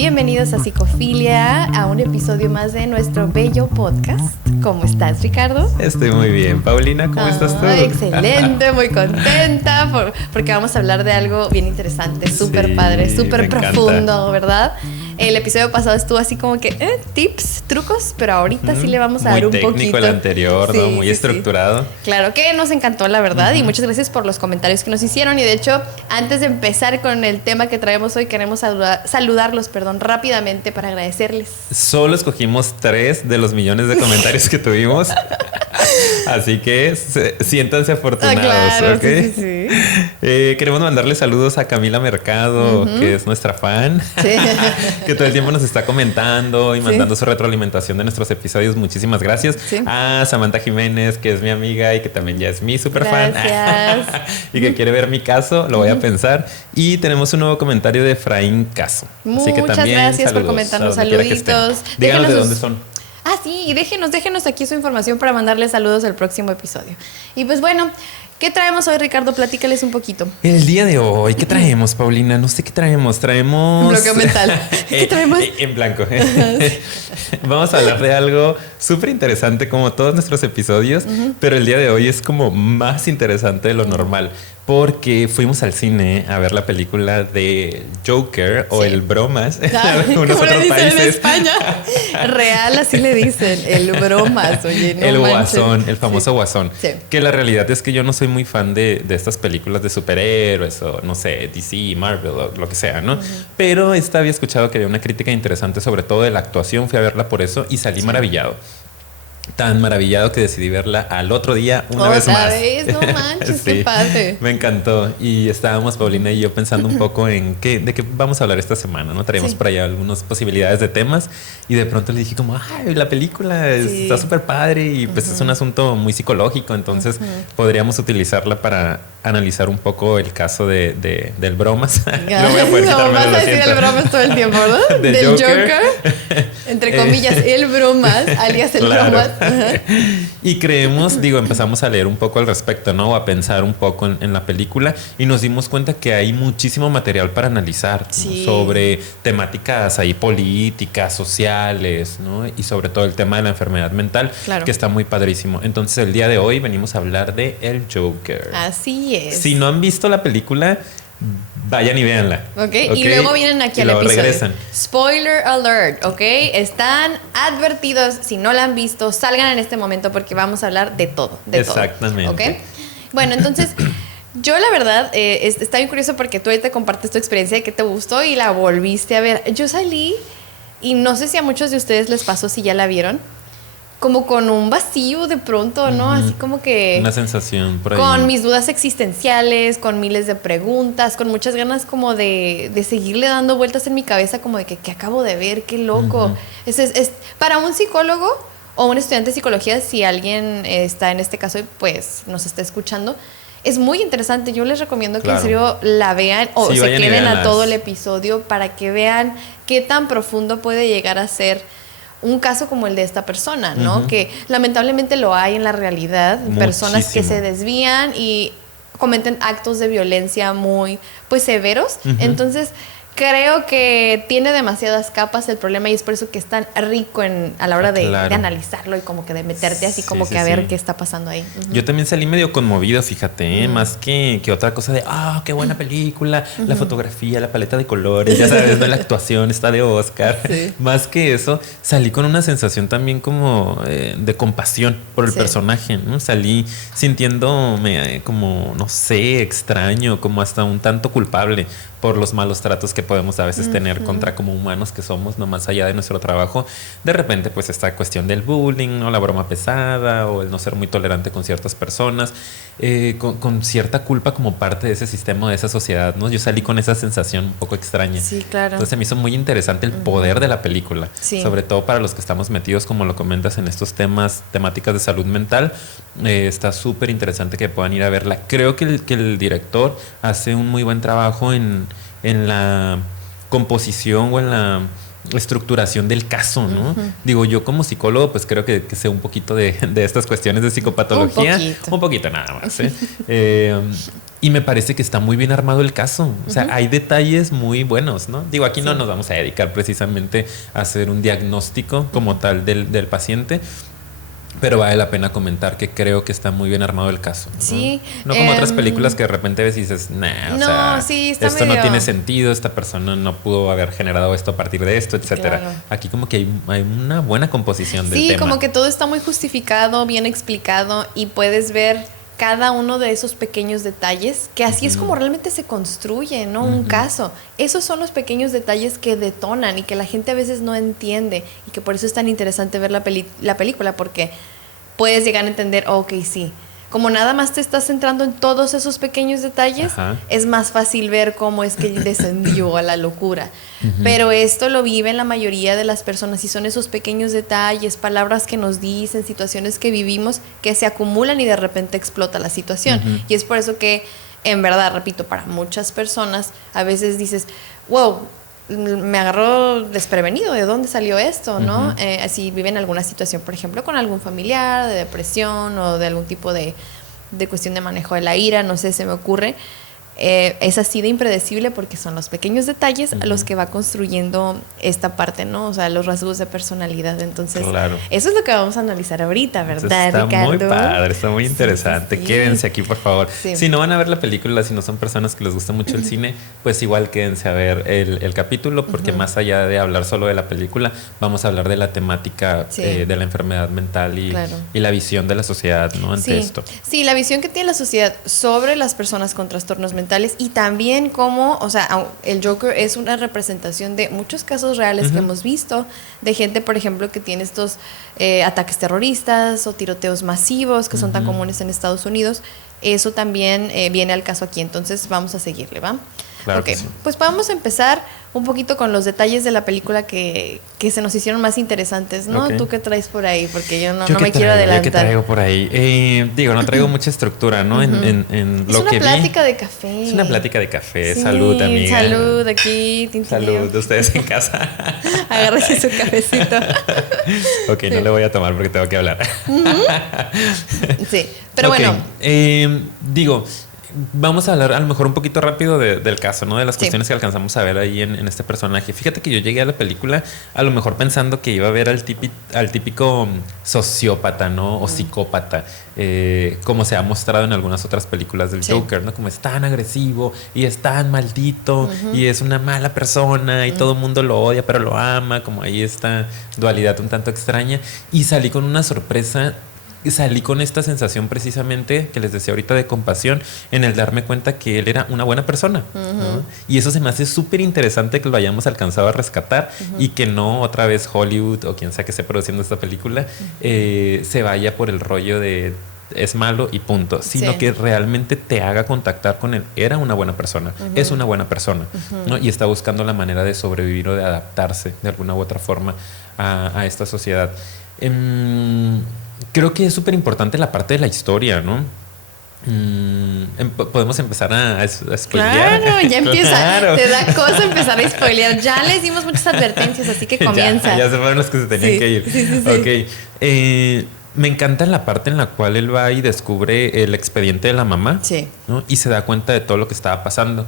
Bienvenidos a Psicofilia, a un episodio más de nuestro bello podcast. ¿Cómo estás, Ricardo? Estoy muy bien. Paulina, ¿cómo estás tú? Excelente, muy contenta porque vamos a hablar de algo bien interesante, súper padre, súper profundo, ¿verdad? El episodio pasado estuvo así como que tips, trucos, pero ahorita sí le vamos a dar un poquito. Muy técnico el anterior, ¿no? Muy estructurado. Claro que nos encantó, la verdad, y muchas gracias por los comentarios que nos hicieron. Y de hecho, antes de empezar con el tema que traemos hoy, queremos saludarlos, rápidamente para agradecerles. Solo escogimos 3 de los millones de comentarios que tuvimos. Así que siéntanse afortunados, claro, ¿ok? sí. Queremos mandarle saludos a Camila Mercado, que es nuestra fan, que todo el tiempo nos está comentando y mandando su retroalimentación de nuestros episodios. Muchísimas gracias. A Samantha Jiménez, que es mi amiga y que también ya es mi super fan. Y que quiere ver mi caso, lo voy a pensar. Y tenemos un nuevo comentario de Efraín Caso. Así que muchas también gracias por comentarnos, saluditos. Díganos de dónde son. Sí, y déjenos aquí su información para mandarles saludos al próximo episodio. Y pues bueno, ¿qué traemos hoy, Ricardo? Platícales un poquito. El día de hoy, ¿qué traemos, Paulina? No sé qué traemos. Traemos... bloqueo mental. ¿Qué traemos? En blanco. Vamos a hablar de algo súper interesante como todos nuestros episodios, pero el día de hoy es como más interesante de lo normal. Porque fuimos al cine a ver la película de Joker o el Bromas en algunos otros países. En España. Real, así le dicen, el Bromas, oye, no el manches. Guasón, el famoso Guasón. Sí. Que la realidad es que yo no soy muy fan de estas películas de superhéroes o no sé, DC, Marvel o lo que sea, ¿no? Pero había escuchado que había una crítica interesante sobre todo de la actuación, fui a verla por eso y salí maravillado. Tan maravillado que decidí verla al otro día una vez más. ¿Otra vez? No manches, qué padre. Me encantó. Y estábamos, Paulina y yo, pensando un poco en de qué vamos a hablar esta semana, ¿no? Traíamos por allá algunas posibilidades de temas y de pronto le dije como, ay, la película está súper padre y pues es un asunto muy psicológico, entonces podríamos utilizarla para analizar un poco el caso del Bromas. No voy a poder quitarme vas a decir el Bromas todo el tiempo, ¿verdad? Del Joker. Entre comillas, el Bromas, alias el Bromas. Y empezamos a leer un poco al respecto, ¿no? A pensar un poco en la película y nos dimos cuenta que hay muchísimo material para analizar, ¿no? Sobre temáticas ahí políticas, sociales, ¿no? Y sobre todo el tema de la enfermedad mental, que está muy padrísimo. Entonces el día de hoy venimos a hablar de el Joker. Así es. Si no han visto la película, vayan y véanla. Okay. Y luego vienen aquí al episodio. Regresan. Spoiler alert, ¿ok? Están advertidos, si no la han visto, salgan en este momento porque vamos a hablar de todo. Exactamente. Todo, ¿ok? Bueno, entonces, yo la verdad, está bien curioso porque tú ahorita compartes tu experiencia de que te gustó y la volviste a ver. Yo salí y no sé si a muchos de ustedes les pasó si ya la vieron. Como con un vacío de pronto, ¿no? Así como que... una sensación por ahí. Con mis dudas existenciales, con miles de preguntas, con muchas ganas como de seguirle dando vueltas en mi cabeza, como de que acabo de ver, qué loco. Es para un psicólogo o un estudiante de psicología, si alguien está en este caso y pues nos está escuchando, es muy interesante. Yo les recomiendo que en serio la vean o se queden a todo el episodio para que vean qué tan profundo puede llegar a ser un caso como el de esta persona, ¿no? Que lamentablemente lo hay en la realidad. Muchísimo. Personas que se desvían y cometen actos de violencia muy, pues, severos. Entonces, creo que tiene demasiadas capas el problema y es por eso que es tan rico a la hora de analizarlo y como que de meterte así como que a ver qué está pasando ahí. Yo también salí medio conmovido, fíjate, más que otra cosa de, qué buena película, la fotografía, la paleta de colores, ya sabes, ¿no? La actuación está de Oscar. Más que eso, salí con una sensación también como de compasión por el personaje, ¿no? Salí sintiéndome como, no sé, extraño, como hasta un tanto culpable por los malos tratos que podemos a veces tener contra como humanos que somos, no más allá de nuestro trabajo. De repente, pues esta cuestión del bullying, ¿no? La broma pesada o el no ser muy tolerante con ciertas personas, con cierta culpa como parte de ese sistema, de esa sociedad, ¿no? Yo salí con esa sensación un poco extraña. Sí, claro. Entonces me hizo muy interesante el poder de la película, sobre todo para los que estamos metidos, como lo comentas, en estos temáticas de salud mental. Está súper interesante que puedan ir a verla. Creo que el director hace un muy buen trabajo en la composición o en la estructuración del caso, ¿no? Digo, yo como psicólogo, pues creo que sé un poquito de estas cuestiones de psicopatología. Un poquito nada más, ¿eh? Y me parece que está muy bien armado el caso. O sea, hay detalles muy buenos, ¿no? Digo, aquí no nos vamos a dedicar precisamente a hacer un diagnóstico como tal del paciente, pero vale la pena comentar que creo que está muy bien armado el caso, ¿no? Sí. No como otras películas que de repente ves y dices, nah, no, o sea, sí, está esto medio... no tiene sentido, esta persona no pudo haber generado esto a partir de esto, etcétera. Claro. Aquí como que hay una buena composición del Sí, tema. como que todo está muy justificado, bien explicado y puedes ver cada uno de esos pequeños detalles, que así es como realmente se construye, ¿no? Un caso. Esos son los pequeños detalles que detonan y que la gente a veces no entiende y que por eso es tan interesante ver la película, porque puedes llegar a entender, ok, sí. Como nada más te estás centrando en todos esos pequeños detalles, es más fácil ver cómo es que descendió a la locura. Pero esto lo viven la mayoría de las personas y son esos pequeños detalles, palabras que nos dicen, situaciones que vivimos que se acumulan y de repente explota la situación. Y es por eso que, en verdad, repito, para muchas personas a veces dices, wow, me agarró desprevenido, ¿de dónde salió esto? ¿No? Si viven alguna situación, por ejemplo, con algún familiar, de depresión o de algún tipo de cuestión de manejo de la ira, no sé, se me ocurre. Es así de impredecible porque son los pequeños detalles a los que va construyendo esta parte, ¿no? O sea, los rasgos de personalidad. Entonces, eso es lo que vamos a analizar ahorita, ¿verdad, está Ricardo? Muy padre, está muy interesante. Sí. Quédense aquí, por favor. Sí. Si no van a ver la película, si no son personas que les gusta mucho el cine, pues igual quédense a ver el capítulo, porque más allá de hablar solo de la película, vamos a hablar de la temática de la enfermedad mental y la visión de la sociedad, ¿no? Ante esto. Sí, la visión que tiene la sociedad sobre las personas con trastornos mentales y también cómo, o sea, el Joker es una representación de muchos casos reales que hemos visto, de gente, por ejemplo, que tiene estos ataques terroristas o tiroteos masivos que son tan comunes en Estados Unidos. Eso también viene al caso aquí, entonces vamos a seguirle, ¿va? Claro Okay, que sí. pues vamos a empezar un poquito con los detalles de la película que se nos hicieron más interesantes, ¿no? Okay. ¿Tú qué traes por ahí? Porque yo no ¿Yo me quiero adelantar. ¿Qué traigo por ahí? Digo, no traigo mucha estructura, ¿no? En lo que vi. Es una plática de café. Es una plática de café. Sí, salud, amiga. Salud, aquí. Salud de ustedes en casa. Agárrese su cafecito. Ok, no le voy a tomar porque tengo que hablar. Sí, pero bueno. Digo, vamos a hablar a lo mejor un poquito rápido del caso, ¿no? De las cuestiones que alcanzamos a ver ahí en este personaje. Fíjate que yo llegué a la película a lo mejor pensando que iba a ver al típico sociópata, ¿no? O psicópata, como se ha mostrado en algunas otras películas del Joker, ¿no? Como es tan agresivo y es tan maldito y es una mala persona y todo el mundo lo odia pero lo ama, como ahí esta dualidad un tanto extraña. Y salí con una sorpresa. Salí con esta sensación precisamente que les decía ahorita de compasión en el darme cuenta que él era una buena persona, ¿no? Y eso se me hace súper interesante que lo hayamos alcanzado a rescatar y que no otra vez Hollywood o quien sea que esté produciendo esta película se vaya por el rollo de es malo y punto, sino que realmente te haga contactar con él. Era una buena persona, es una buena persona, ¿no? Y está buscando la manera de sobrevivir o de adaptarse de alguna u otra forma a esta sociedad. Creo que es súper importante la parte de la historia, ¿no? Podemos empezar a spoilear. Claro, ya empieza. Claro. Te da cosa empezar a spoilear. Ya les dimos muchas advertencias, así que comienza. Ya se fueron los que se tenían que ir. Sí. Ok. Me encanta la parte en la cual él va y descubre el expediente de la mamá, ¿no? Y se da cuenta de todo lo que estaba pasando.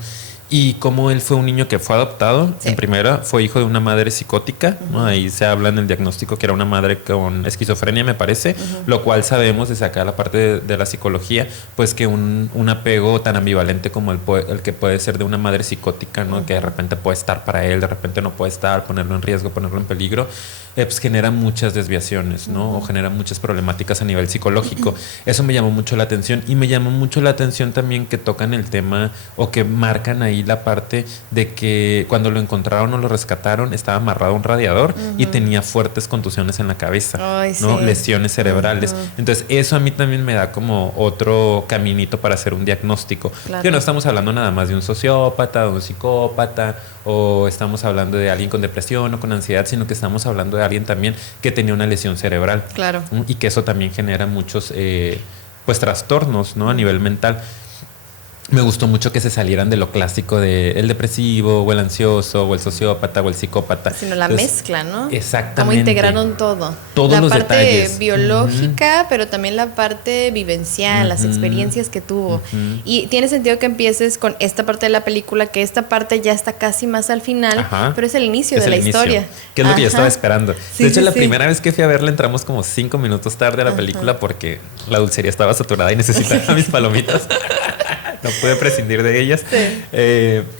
Y cómo él fue un niño que fue adoptado. En primera, fue hijo de una madre psicótica, ¿no? Ahí se habla en el diagnóstico que era una madre con esquizofrenia, me parece. Lo cual sabemos desde acá la parte de la psicología, pues que un apego tan ambivalente como el que puede ser de una madre psicótica, ¿no? Que de repente puede estar para él, de repente no puede estar, ponerlo en riesgo, ponerlo en peligro, pues genera muchas desviaciones, ¿no? O genera muchas problemáticas a nivel psicológico. Eso me llamó mucho la atención. Y me llamó mucho la atención también que tocan el tema o que marcan ahí la parte de que cuando lo encontraron o lo rescataron estaba amarrado a un radiador y tenía fuertes contusiones en la cabeza, ¿no? Lesiones cerebrales. Entonces eso a mí también me da como otro caminito para hacer un diagnóstico. Que no estamos hablando nada más de un sociópata, de un psicópata, o estamos hablando de alguien con depresión o con ansiedad, sino que estamos hablando de alguien también que tenía una lesión cerebral. Y que eso también genera muchos pues trastornos, ¿no? A nivel mental. Me gustó mucho que se salieran de lo clásico de el depresivo o el ansioso o el sociópata o el psicópata. Sino la mezcla, ¿no? Exactamente. Cómo integraron todo. Todos los detalles. La parte biológica, pero también la parte vivencial, las experiencias que tuvo. Y tiene sentido que empieces con esta parte de la película, que esta parte ya está casi más al final, pero es el inicio de la historia. Que es lo que yo estaba esperando. De hecho, la primera vez que fui a verla entramos como 5 minutos tarde a la película porque la dulcería estaba saturada y necesitaba mis palomitas. No pude prescindir de ellas.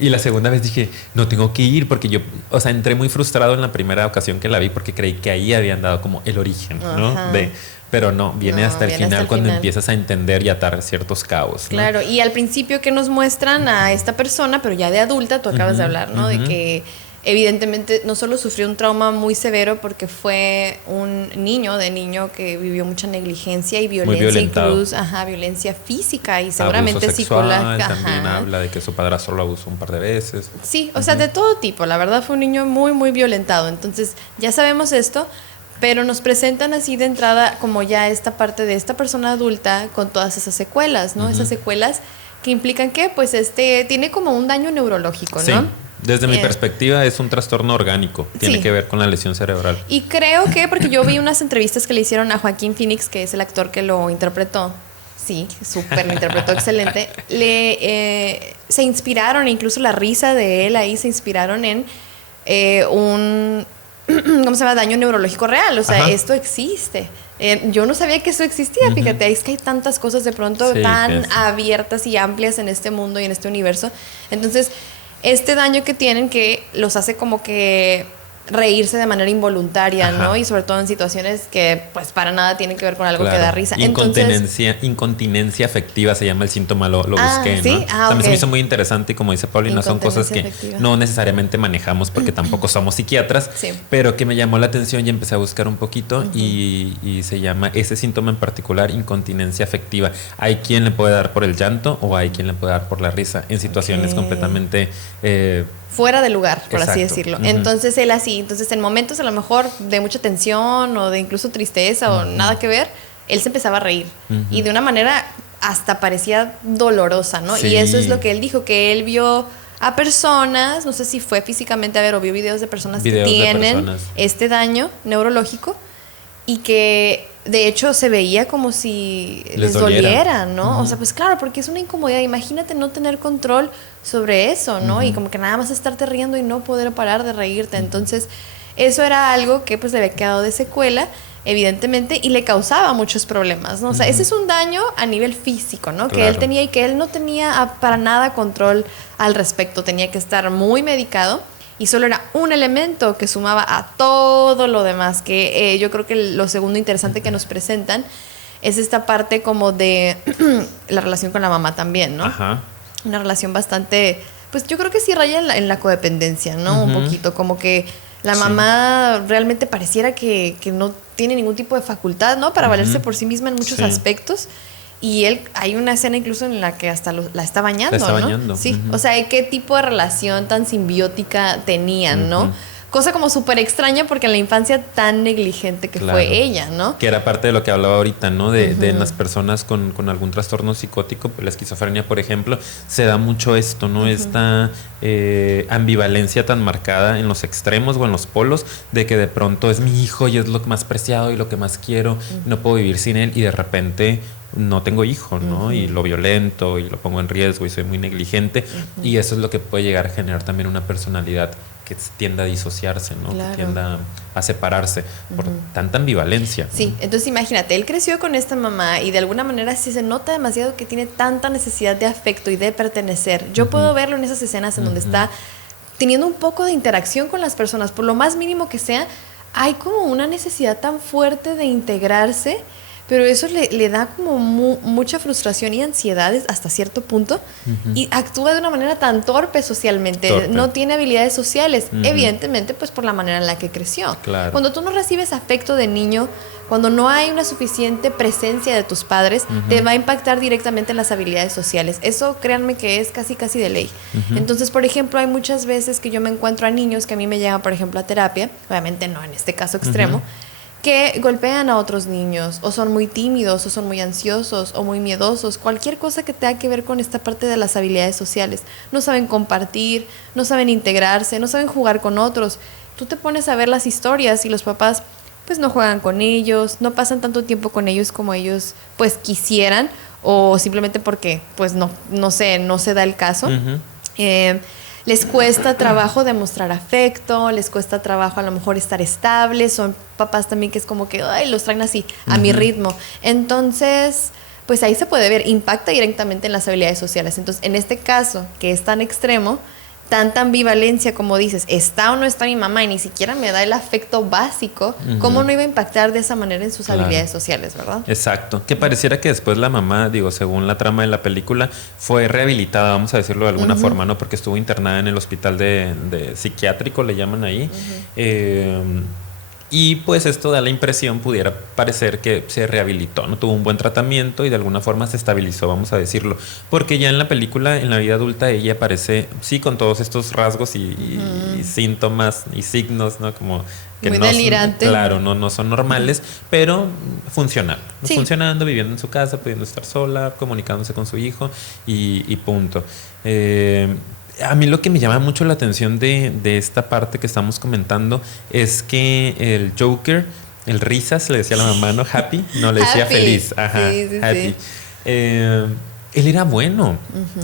Y la segunda vez dije, no tengo que ir porque yo, o sea, entré muy frustrado en la primera ocasión que la vi porque creí que ahí habían dado como el origen, ¿no? Pero no, viene hasta el final cuando empiezas a entender y atar ciertos cabos, ¿no? Claro, y al principio que nos muestran a esta persona, pero ya de adulta, tú acabas de hablar, ¿no? De que evidentemente no solo sufrió un trauma muy severo porque fue un niño que vivió mucha negligencia y violencia, incluso violencia física y seguramente psicológica. También habla de que su padrastro lo abusó un par de veces. Sí, o sea, de todo tipo. La verdad fue un niño muy, muy violentado. Entonces, ya sabemos esto, pero nos presentan así de entrada como ya esta parte de esta persona adulta con todas esas secuelas, ¿no? Esas secuelas que implican que, pues, tiene como un daño neurológico, ¿no? Sí. Desde mi perspectiva es un trastorno orgánico, tiene que ver con la lesión cerebral. Y creo que, porque yo vi unas entrevistas que le hicieron a Joaquín Phoenix, que es el actor que lo interpretó, sí, súper lo interpretó excelente, se inspiraron, incluso la risa de él ahí se inspiraron en un, ¿cómo se llama? Daño neurológico real, o sea, esto existe. Yo no sabía que eso existía, fíjate, es que hay tantas cosas de pronto tan abiertas y amplias en este mundo y en este universo. Entonces, este daño que tienen que los hace como que reírse de manera involuntaria, ¿no? Y sobre todo en situaciones que pues para nada tienen que ver con algo que da risa. Incontinencia afectiva se llama el síntoma, lo busqué, ¿sí? ¿no? También se me hizo muy interesante y como dice Paulina, son cosas que no necesariamente manejamos porque tampoco somos psiquiatras, pero que me llamó la atención y empecé a buscar un poquito y se llama ese síntoma en particular incontinencia afectiva. Hay quien le puede dar por el llanto o hay quien le puede dar por la risa en situaciones completamente fuera de lugar, por así decirlo. Entonces él entonces en momentos a lo mejor de mucha tensión o de incluso tristeza o nada que ver, él se empezaba a reír y de una manera hasta parecía dolorosa, ¿no? Y eso es lo que él dijo, que él vio a personas, no sé si fue físicamente a ver o vio videos de personas que tienen este daño neurológico y que de hecho se veía como si les doliera, ¿no? O sea, pues claro, porque es una incomodidad. Imagínate no tener control sobre eso, ¿no? Y como que nada más estarte riendo y no poder parar de reírte. Entonces, eso era algo que pues le había quedado de secuela, evidentemente, y le causaba muchos problemas, ¿no? O sea, ese es un daño a nivel físico, ¿no? Que él tenía y que él no tenía para nada control al respecto. Tenía que estar muy medicado. Y solo era un elemento que sumaba a todo lo demás, que yo creo que lo segundo interesante que nos presentan es esta parte como de la relación con la mamá también, ¿no? Una relación bastante, pues yo creo que sí raya en la codependencia, ¿no? Un poquito, como que la mamá realmente pareciera que no tiene ningún tipo de facultad, ¿no? Para valerse por sí misma en muchos aspectos. Y él, hay una escena incluso en la que hasta la está bañando, la está ¿no? bañando. Sí, o sea, ¿qué tipo de relación tan simbiótica tenían, no? Cosa como súper extraña porque en la infancia tan negligente que fue ella, ¿no? Que era parte de lo que hablaba ahorita, ¿no? De las personas con algún trastorno psicótico, la esquizofrenia, por ejemplo, se da mucho esto, ¿no? Esta ambivalencia tan marcada en los extremos o en los polos de que de pronto es mi hijo y es lo más preciado y lo que más quiero, no puedo vivir sin él y de repente no tengo hijo, ¿no? Y lo violento y lo pongo en riesgo y soy muy negligente y eso es lo que puede llegar a generar también una personalidad que tienda a disociarse, ¿no? Que tienda a separarse por tanta ambivalencia. Sí, entonces imagínate, él creció con esta mamá y de alguna manera sí se nota demasiado que tiene tanta necesidad de afecto y de pertenecer. Yo puedo verlo en esas escenas en donde está teniendo un poco de interacción con las personas, por lo más mínimo que sea, hay como una necesidad tan fuerte de integrarse, pero eso le da como mucha frustración y ansiedades hasta cierto punto y actúa de una manera tan torpe socialmente, no tiene habilidades sociales, evidentemente pues por la manera en la que creció. Cuando tú no recibes afecto de niño, cuando no hay una suficiente presencia de tus padres, te va a impactar directamente en las habilidades sociales. Eso créanme que es casi de ley. Entonces, por ejemplo, hay muchas veces que yo me encuentro a niños que a mí me llegan, por ejemplo, a terapia, obviamente no en este caso extremo, que golpean a otros niños, o son muy tímidos, o son muy ansiosos, o muy miedosos, cualquier cosa que tenga que ver con esta parte de las habilidades sociales. No saben compartir, no saben integrarse, no saben jugar con otros. Tú te pones a ver las historias y los papás pues no juegan con ellos, no pasan tanto tiempo con ellos como ellos pues quisieran, o simplemente porque pues no sé, no se da el caso. Les cuesta trabajo demostrar afecto, les cuesta trabajo a lo mejor estar estables, son papás también que es como que ay, los traen así, a mi ritmo. Entonces, pues ahí se puede ver, impacta directamente en las habilidades sociales. Entonces, en este caso, que es tan extremo, tanta ambivalencia, como dices, está o no está mi mamá y ni siquiera me da el afecto básico, ¿cómo no iba a impactar de esa manera en sus habilidades sociales, verdad? Exacto, que pareciera que después la mamá, digo, según la trama de la película, fue rehabilitada, vamos a decirlo de alguna forma, ¿no? Porque estuvo internada en el hospital de psiquiátrico, le llaman ahí. Y pues esto da la impresión, pudiera parecer que se rehabilitó, ¿no? Tuvo un buen tratamiento y de alguna forma se estabilizó, vamos a decirlo. Porque ya en la película, en la vida adulta, ella aparece, sí, con todos estos rasgos y síntomas y signos, ¿no? Como que muy no delirante. Claro, no son normales, pero funcional. Sí. Funcionando, viviendo en su casa, pudiendo estar sola, comunicándose con su hijo y punto. A mí lo que me llama mucho la atención de esta parte que estamos comentando es que el Joker, el Risas, le decía a la mamá, ¿no? Happy, no le decía Happy. feliz. Ajá, Sí, happy. Él era bueno,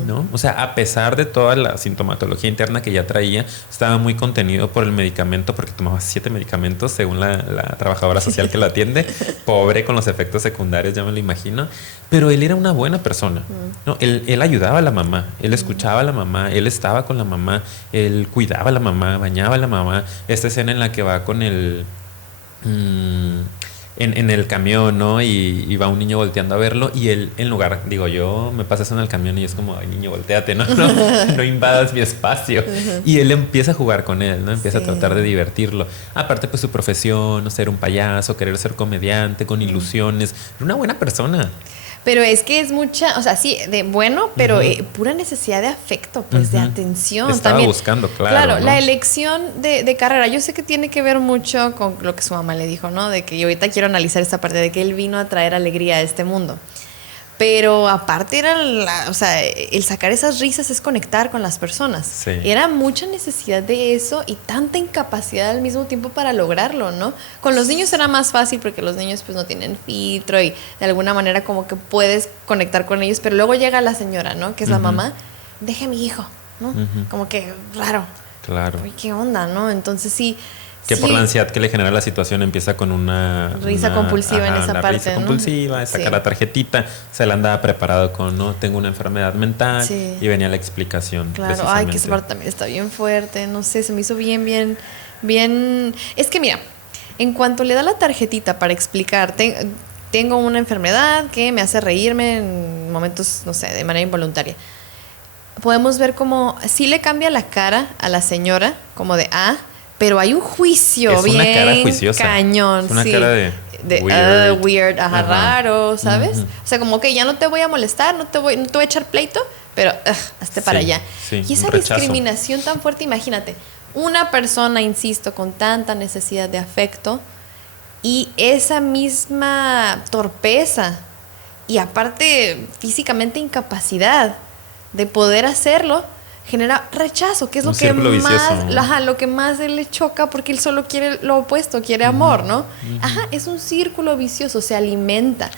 ¿no? O sea, a pesar de toda la sintomatología interna que ya traía, estaba muy contenido por el medicamento, porque tomaba 7 medicamentos, según la trabajadora social que lo atiende. Pobre con los efectos secundarios, ya me lo imagino. Pero él era una buena persona, ¿no? Él ayudaba a la mamá, él escuchaba a la mamá, él estaba con la mamá, él cuidaba a la mamá, bañaba a la mamá. Esta escena en la que va con el... En el camión, ¿no? Y va un niño volteando a verlo y él, en lugar, digo, yo me pasa eso en el camión y es como, ay, niño, volteate, ¿no? No invadas mi espacio. Y él empieza a jugar con él, ¿no? Empieza a tratar de divertirlo. Aparte, pues su profesión, ¿no? Ser un payaso, querer ser comediante, con ilusiones. Era una buena persona. Pero es que es mucha, o sea, sí, de bueno, pero pura necesidad de afecto, pues de atención. Estaba también buscando, claro. Claro, ¿no? la elección de carrera, yo sé que tiene que ver mucho con lo que su mamá le dijo, ¿no? De que yo ahorita quiero analizar esta parte de que él vino a traer alegría a este mundo. Pero aparte era, o sea, el sacar esas risas es conectar con las personas. Sí. Era mucha necesidad de eso y tanta incapacidad al mismo tiempo para lograrlo, ¿no? Con los niños era más fácil porque los niños pues no tienen filtro y de alguna manera como que puedes conectar con ellos, pero luego llega la señora, ¿no? Que es la mamá, deje a mi hijo, ¿no? Como que raro. Claro. Uy, ¿qué onda, no? Entonces sí. Que por la ansiedad que le genera la situación empieza con una... Risa compulsiva en esa parte, risa ¿no? compulsiva, saca la tarjetita, se la andaba preparado con, no, tengo una enfermedad mental y venía la explicación. Claro, ay, que esa parte también está bien fuerte, no sé, se me hizo bien... Es que mira, en cuanto le da la tarjetita para explicar, tengo una enfermedad que me hace reírme en momentos, no sé, de manera involuntaria. Podemos ver como sí le cambia la cara a la señora, como de pero hay un juicio es bien una cara juiciosa. Cañón, es una sí. cara de weird, raro, ¿sabes? O sea, como que ya no te voy a molestar, no te voy a echar pleito, pero hazte para allá. Sí, y esa discriminación tan fuerte, imagínate, una persona, insisto, con tanta necesidad de afecto y esa misma torpeza y aparte físicamente incapacidad de poder hacerlo, genera rechazo, que es lo que más, lo que más él le choca, porque él solo quiere lo opuesto, quiere amor, ¿no? Es un círculo vicioso, se alimenta,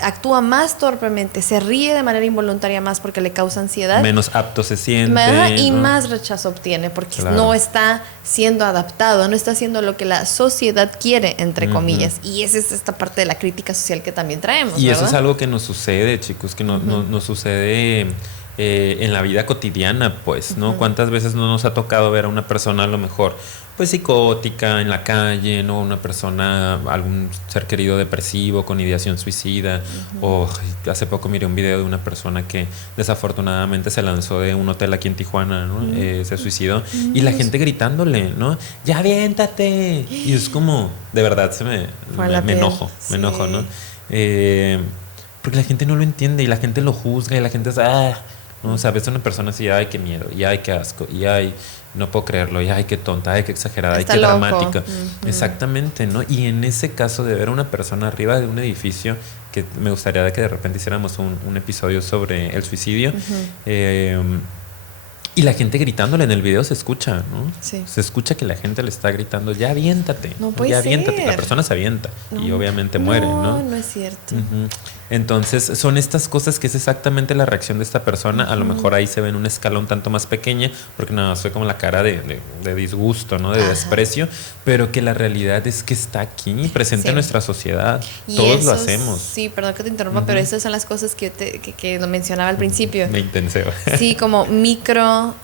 actúa más torpemente, se ríe de manera involuntaria más porque le causa ansiedad. Menos apto se siente. Y más rechazo obtiene porque no está siendo adaptado, no está haciendo lo que la sociedad quiere, entre comillas. Y esa es esta parte de la crítica social que también traemos, y ¿verdad? Eso es algo que nos sucede, chicos, que nos sucede... en la vida cotidiana, pues, ¿no? ¿Cuántas veces no nos ha tocado ver a una persona a lo mejor, pues, psicótica en la calle, ¿no? Una persona, algún ser querido depresivo con ideación suicida. O hace poco miré un video de una persona que desafortunadamente se lanzó de un hotel aquí en Tijuana, ¿no? Se suicidó. Y la gente gritándole, ¿no? ¡Ya aviéntate! Y es como, de verdad, me enojo, ¿no? Porque la gente no lo entiende y la gente lo juzga y la gente es, ¿no? O sea, ves a una persona así, ay, qué miedo, y ay, qué asco, y ay, no puedo creerlo, y ay, qué tonta, ay, qué exagerada, ay, qué loco. dramática. Exactamente, ¿no? Y en ese caso de ver a una persona arriba de un edificio, que me gustaría que de repente hiciéramos un episodio sobre el suicidio, y la gente gritándole en el video se escucha, ¿no? Sí. Se escucha que la gente le está gritando, ya aviéntate, No puede ya aviéntate. ser. La persona se avienta y No, obviamente muere, ¿no? No es cierto. Entonces son estas cosas que es exactamente la reacción de esta persona. A lo mejor ahí se ve en un escalón tanto más pequeña, porque nada más fue como la cara de disgusto, ¿no? De desprecio, pero que la realidad es que está aquí, presente en nuestra sociedad. Y todos lo hacemos. Sí, perdón que te interrumpa, pero esas son las cosas que lo mencionaba al principio. Me intenseo. Sí, como micro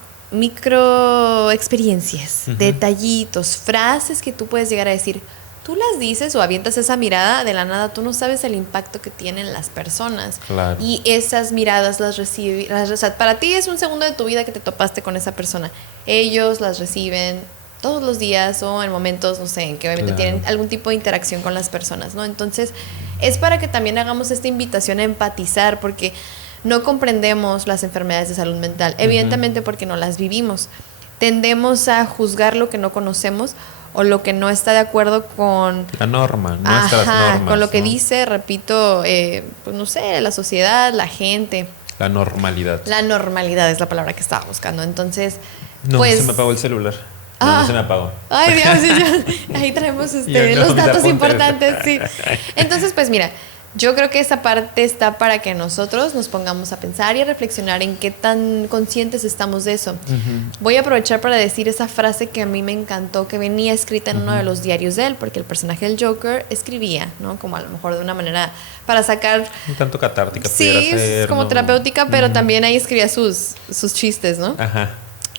experiencias, detallitos, frases que tú puedes llegar a decir. Tú las dices o avientas esa mirada de la nada, tú no sabes el impacto que tienen las personas. Claro. Y esas miradas las reciben, o sea, para ti es un segundo de tu vida que te topaste con esa persona. Ellos las reciben todos los días o en momentos, no sé, en que obviamente tienen algún tipo de interacción con las personas, ¿no? Entonces, es para que también hagamos esta invitación a empatizar, porque no comprendemos las enfermedades de salud mental, evidentemente porque no las vivimos. Tendemos a juzgar lo que no conocemos o lo que no está de acuerdo con la norma, nuestras normas, con lo que ¿no? dice, repito, pues no sé, la sociedad, la gente. La normalidad. La normalidad es la palabra que estaba buscando. Entonces, no, pues, se me apagó el celular. No se me apagó. Ay, Dios, ahí traemos los datos importantes, sí. Entonces, pues mira, yo creo que esa parte está para que nosotros nos pongamos a pensar y a reflexionar en qué tan conscientes estamos de eso. Voy a aprovechar para decir esa frase que a mí me encantó, que venía escrita en uno de los diarios de él, porque el personaje del Joker escribía, ¿no? Como a lo mejor de una manera para sacar... Un tanto catártica. Sí, ser, como ¿no? terapéutica, pero también ahí escribía sus chistes, ¿no? Ajá.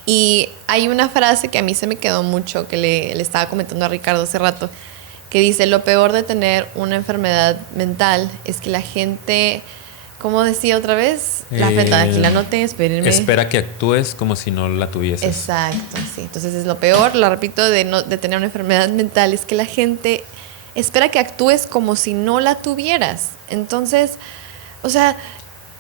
Y hay una frase que a mí se me quedó mucho, que le estaba comentando a Ricardo hace rato, que dice, lo peor de tener una enfermedad mental es que la gente, ¿cómo decía otra vez? La gente, aquí la noté, espérenme. Espera que actúes como si no la tuvieses. Exacto, sí. Entonces es lo peor, lo repito, de tener una enfermedad mental, es que la gente espera que actúes como si no la tuvieras. Entonces, o sea,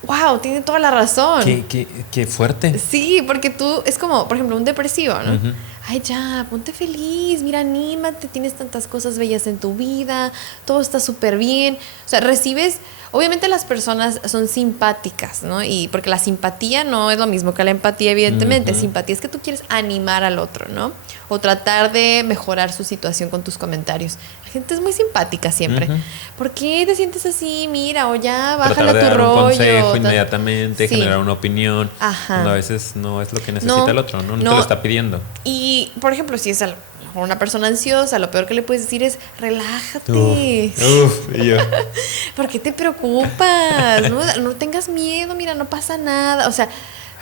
wow, tiene toda la razón. Qué fuerte. Sí, porque tú, es como, por ejemplo, un depresivo, ¿no? Ay, ya, ponte feliz, mira, anímate, tienes tantas cosas bellas en tu vida, todo está súper bien. O sea, recibes, obviamente las personas son simpáticas, ¿no? Y porque la simpatía no es lo mismo que la empatía, evidentemente. Simpatía es que tú quieres animar al otro, ¿no? O tratar de mejorar su situación con tus comentarios. La gente es muy simpática siempre. ¿Por qué te sientes así? Mira, o ya, bájale a tu rollo. Un consejo inmediatamente, generar una opinión. Cuando a veces no es lo que necesita el otro, ¿no? No te lo está pidiendo. Y, por ejemplo, si es una persona ansiosa, lo peor que le puedes decir es, relájate. Y yo. ¿Por qué te preocupas? No tengas miedo, mira, no pasa nada. O sea,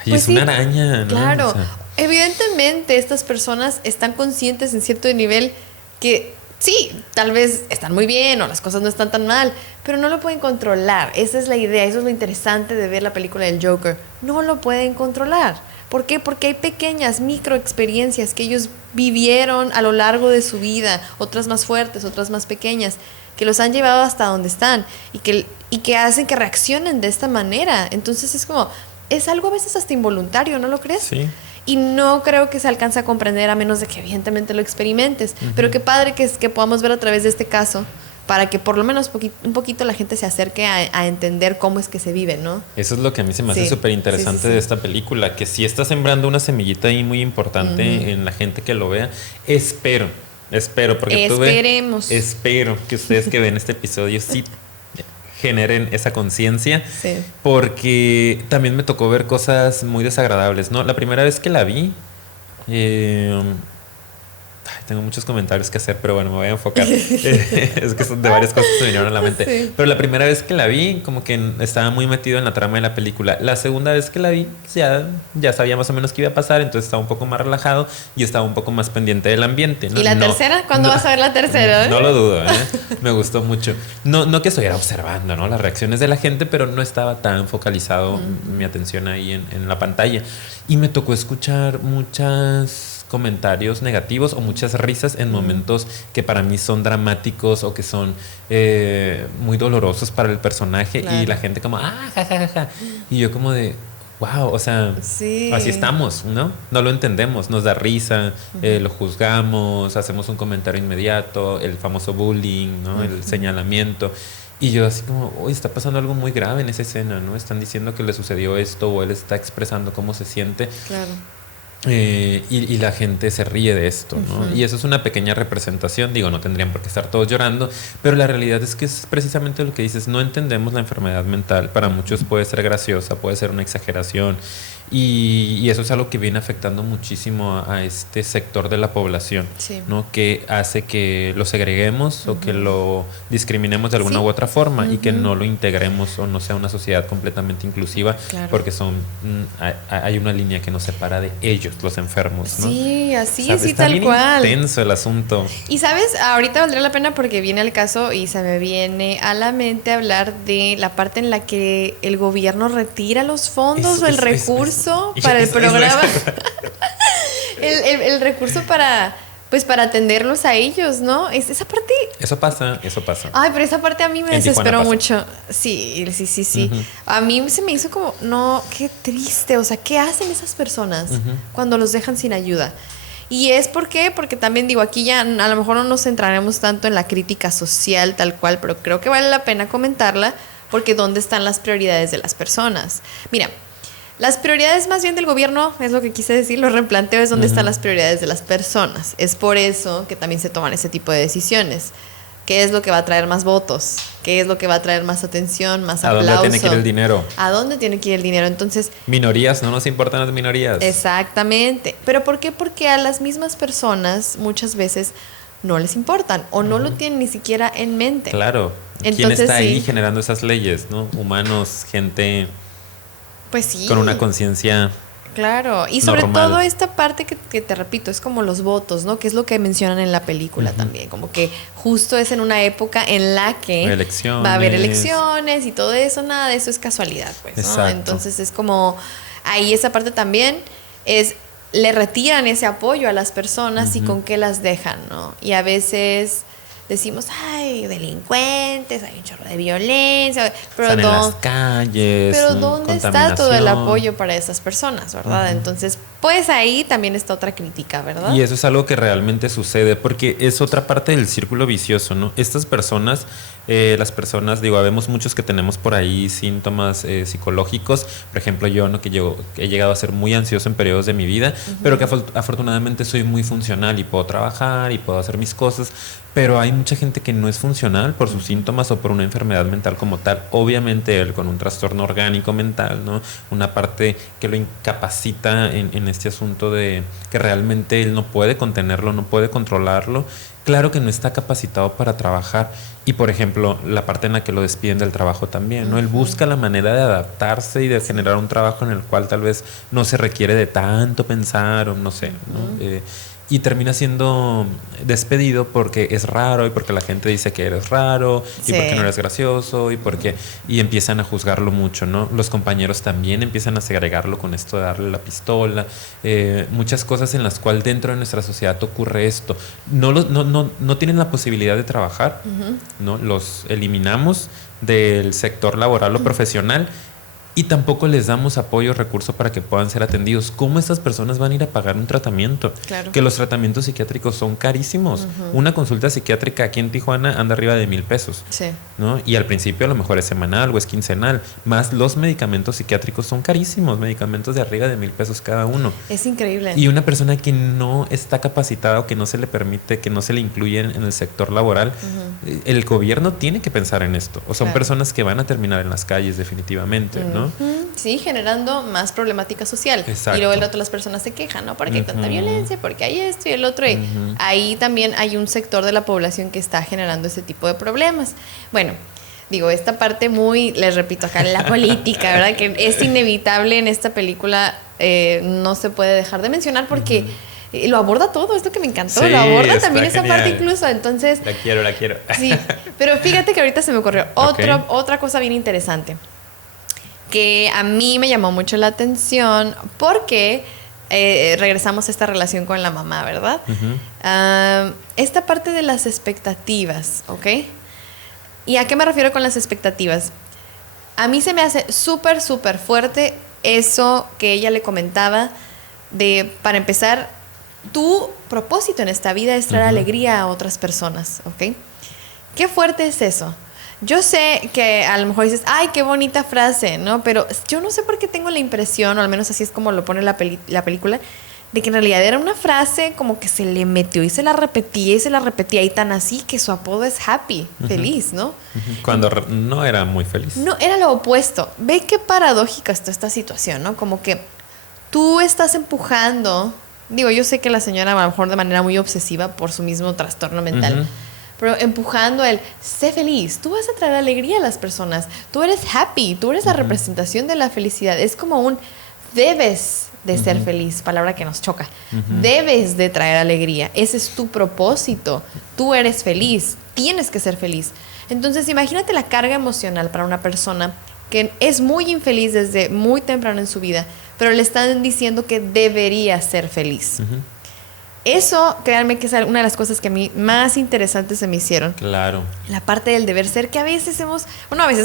y pues es una araña, ¿no? Claro. O sea, evidentemente, estas personas están conscientes en cierto nivel que sí, tal vez están muy bien o las cosas no están tan mal, pero no lo pueden controlar. Esa es la idea, eso es lo interesante de ver la película del Joker. No lo pueden controlar. ¿Por qué? Porque hay pequeñas micro experiencias que ellos vivieron a lo largo de su vida, otras más fuertes, otras más pequeñas, que los han llevado hasta donde están y que hacen que reaccionen de esta manera. Entonces es como, es algo a veces hasta involuntario, ¿no lo crees? Sí. Y no creo que se alcance a comprender a menos de que evidentemente lo experimentes. Pero qué padre que podamos ver a través de este caso para que por lo menos un poquito la gente se acerque a entender cómo es que se vive, ¿no? Eso es lo que a mí se me hace súper interesante de esta película, que sí está sembrando una semillita ahí muy importante en la gente que lo vea. Espero, porque espero que ustedes que ven este episodio sí generen esa conciencia, porque también me tocó ver cosas muy desagradables, ¿no? La primera vez que la vi, tengo muchos comentarios que hacer, pero bueno, me voy a enfocar. Es que son de varias cosas que se vinieron a la mente. Sí. Pero la primera vez que la vi, como que estaba muy metido en la trama de la película. La segunda vez que la vi, ya sabía más o menos qué iba a pasar, entonces estaba un poco más relajado y estaba un poco más pendiente del ambiente, ¿no? ¿Y la tercera? ¿Cuándo vas a ver la tercera? No lo dudo, ¿eh? Me gustó mucho. No que estuviera observando, ¿no?, las reacciones de la gente, pero no estaba tan focalizado mi atención ahí en la pantalla. Y me tocó escuchar muchas comentarios negativos o muchas risas en momentos que para mí son dramáticos o que son muy dolorosos para el personaje. Claro. Y la gente como, ja. Y yo como de, wow, o sea, Sí. así estamos, ¿no? No lo entendemos, nos da risa, lo juzgamos, hacemos un comentario inmediato, el famoso bullying, ¿no? El señalamiento. Y yo así como, uy, está pasando algo muy grave en esa escena, ¿no? Están diciendo que le sucedió esto o él está expresando cómo se siente. Claro. Y la gente se ríe de esto, ¿no? Y eso es una pequeña representación, digo, no tendrían por qué estar todos llorando, pero la realidad es que es precisamente lo que dices, no entendemos la enfermedad mental, para muchos puede ser graciosa, puede ser una exageración, y eso es algo que viene afectando muchísimo a este sector de la población, Sí. ¿no? Que hace que lo segreguemos o que lo discriminemos de alguna Sí. u otra forma y que no lo integremos o no sea una sociedad completamente inclusiva, Claro. porque hay una línea que nos separa de ellos, los enfermos, ¿no? Sí, así ¿Sabes? es, sí, Está tal bien cual. intenso el asunto. Y sabes, ahorita valdría la pena porque viene el caso y se me viene a la mente hablar de la parte en la que el gobierno retira los fondos o el recurso para el programa. El recurso para, pues, para atenderlos a ellos, ¿no? Esa parte. Eso pasa. Ay, pero esa parte a mí me En Tijuana desesperó pasa. mucho. Sí. A mí se me hizo como, no, qué triste. O sea, ¿qué hacen esas personas cuando los dejan sin ayuda? Y es porque también digo, aquí ya a lo mejor no nos centraremos tanto en la crítica social tal cual, pero creo que vale la pena comentarla porque ¿dónde están las prioridades de las personas? Mira, las prioridades más bien del gobierno, es lo que quise decir, lo replanteo, es dónde están las prioridades de las personas. Es por eso que también se toman ese tipo de decisiones. ¿Qué es lo que va a traer más votos? ¿Qué es lo que va a traer más atención, más aplauso? ¿A dónde tiene que ir el dinero? ¿A dónde tiene que ir el dinero? Entonces, Minorías, no nos importan las minorías. exactamente. ¿Pero por qué? Porque a las mismas personas muchas veces no les importan o no lo tienen ni siquiera en mente. Claro. ¿Quién Entonces, está ahí sí. generando esas leyes, no? Humanos, gente Pues sí. con una conciencia. Claro, y sobre normal. todo esta parte que te repito, es como los votos, ¿no? Que es lo que mencionan en la película también, como que justo es en una época en la que Elecciones. va a haber elecciones y todo eso, nada de eso es casualidad, pues, ¿no? Exacto. Entonces es como, ahí esa parte también es, le retiran ese apoyo a las personas y con qué las dejan, ¿no? Y a veces decimos, ay, delincuentes, hay un chorro de violencia, pero Están en las calles. pero ¿dónde está todo el contaminación. apoyo para esas personas, verdad? Entonces, pues ahí también está otra crítica, ¿verdad? Y eso es algo que realmente sucede, porque es otra parte del círculo vicioso, ¿no? Estas personas, las personas, digo, habemos muchos que tenemos por ahí síntomas psicológicos. Por ejemplo, yo, ¿no? Que yo he llegado a ser muy ansioso en periodos de mi vida, pero que afortunadamente soy muy funcional y puedo trabajar y puedo hacer mis cosas. Pero hay mucha gente que no es funcional por sus síntomas o por una enfermedad mental como tal. Obviamente él con un trastorno orgánico mental, ¿no? Una parte que lo incapacita en este asunto de que realmente él no puede contenerlo, no puede controlarlo. Claro que no está capacitado para trabajar. Y por ejemplo, la parte en la que lo despiden del trabajo también, ¿no? Él busca la manera de adaptarse y de generar un trabajo en el cual tal vez no se requiere de tanto pensar o no sé, ¿no? Y termina siendo despedido porque es raro y porque la gente dice que eres raro y porque no eres gracioso y empiezan a juzgarlo mucho, ¿no? Los compañeros también empiezan a segregarlo con esto de darle la pistola, muchas cosas en las cuales dentro de nuestra sociedad ocurre esto. No tienen la posibilidad de trabajar, ¿no? Los eliminamos del sector laboral o profesional. Y tampoco les damos apoyo o recursos para que puedan ser atendidos. ¿Cómo estas personas van a ir a pagar un tratamiento? Claro. Que los tratamientos psiquiátricos son carísimos. Una consulta psiquiátrica aquí en Tijuana anda arriba de 1,000 pesos. Sí. ¿No? Y al principio a lo mejor es semanal o es quincenal. Más los medicamentos psiquiátricos son carísimos. Medicamentos de arriba de 1,000 pesos cada uno. Es increíble. Y una persona que no está capacitada o que no se le permite, que no se le incluye en el sector laboral, el gobierno tiene que pensar en esto. O son Claro. personas que van a terminar en las calles definitivamente, ¿no? Sí, generando más problemática social. Exacto. Y luego el otro, las personas se quejan, ¿no? Porque hay tanta violencia, porque hay esto y el otro. Y ahí también hay un sector de la población que está generando ese tipo de problemas. Bueno, digo, esta parte muy, les repito acá, la política, ¿verdad? Que es inevitable en esta película, no se puede dejar de mencionar porque lo aborda todo, esto que me encantó, Sí, lo aborda está también esa genial. parte incluso, entonces... La quiero. Sí, pero fíjate que ahorita se me ocurrió Ok. otra cosa bien interesante que a mí me llamó mucho la atención porque regresamos a esta relación con la mamá, ¿verdad? Esta parte de las expectativas, ¿ok? ¿Y a qué me refiero con las expectativas? A mí se me hace súper fuerte eso que ella le comentaba de, para empezar, tu propósito en esta vida es traer alegría a otras personas, ¿ok? Qué fuerte es eso. Yo sé que a lo mejor dices, ay, qué bonita frase, ¿no? Pero yo no sé por qué tengo la impresión, o al menos así es como lo pone la película, de que en realidad era una frase como que se le metió y se la repetía y tan así que su apodo es Happy, feliz, ¿no? Cuando no era muy feliz. No, era lo opuesto. Ve qué paradójica está esta situación, ¿no? Como que tú estás empujando, digo, yo sé que la señora a lo mejor de manera muy obsesiva por su mismo trastorno mental, pero empujando el, sé feliz, tú vas a traer alegría a las personas, tú eres happy, tú eres la representación de la felicidad. Es como un, debes de ser feliz, palabra que nos choca. Debes de traer alegría, ese es tu propósito, tú eres feliz, tienes que ser feliz. Entonces imagínate la carga emocional para una persona que es muy infeliz desde muy temprano en su vida, pero le están diciendo que debería ser feliz. Eso, créanme que es una de las cosas que a mí más interesantes se me hicieron. Claro. La parte del deber ser, que a veces